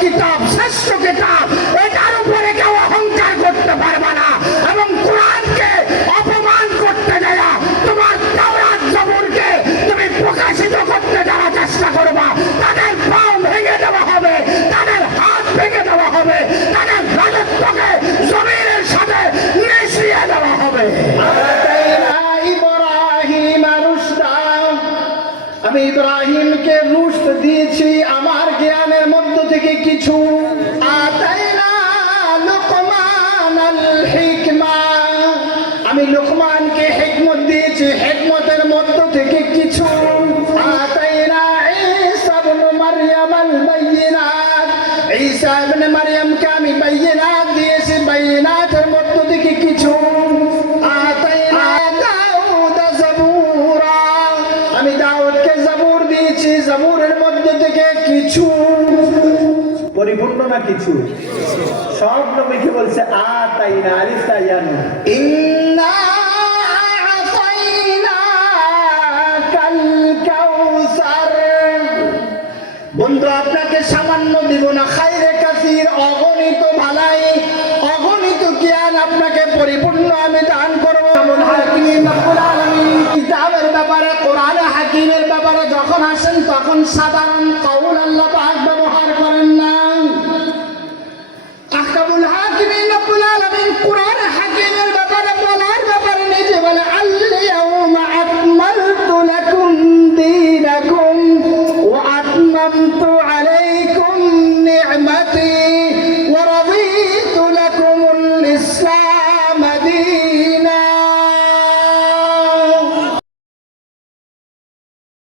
কিতাব, শ্রেষ্ঠ কিতাব, এটার উপরে কেউ অহংকার করতে পারবে না। এবং কোরআনকে অপমান করতে যাওয়া, তোমার তাওরাত জবুরকে তুমি প্রকাশিত করতে যাওয়ার চেষ্টা করবা, তাদের পাও ভেঙে দেওয়া হবে, তাদের হাত ভেঙে দেওয়া হবে, তাদের রাজত্বকে জমিনের সাথে মিশিয়ে দেওয়া হবে। আমি ইব্রাহিমকে রুশদ দিয়েছি আমার জ্ঞানের মধ্য থেকে কিছু। আতাইনা লুকমানাল হিকমা, আমি লুকমানকে হিকমত দিয়েছি হিকমতের মধ্য থেকে কিছু। আতাইনা ঈসা ইবনে মারইয়ামাল বাইয়িনাত, ঈসা ইবনে মারইয়ামকে আমি বাইয়িনাত দিয়েছি বাইয়িনাতের মধ্য থেকে কিছু। আতাইনা দাউদা জাবুরা, আমি দাউদকে জাবুর দিয়েছি জাবুরের মধ্য থেকে কিছু। পরিপূর্ণ না কিছু? সব নবীকে বলছে আতাইনা আলিফ তাইয়ান, ইন্না আতাইনাকাল কাউসার। বন্ধু আপনাকে সামান্য দিব না, খায়রে কাসির, অগণিত ভালাই, অগণিত জ্ঞান আপনাকে পরিপূর্ণ আমি দান করব। কিতাবের ব্যাপারে, কোরআন হাকিমের ব্যাপারে যখন আসেন তখন সাধারণ কাউল আল্লাহ পাক ব্যবহার করেন না। আহকামুল হাকিমিন রব্বুল আলামিন কোরআন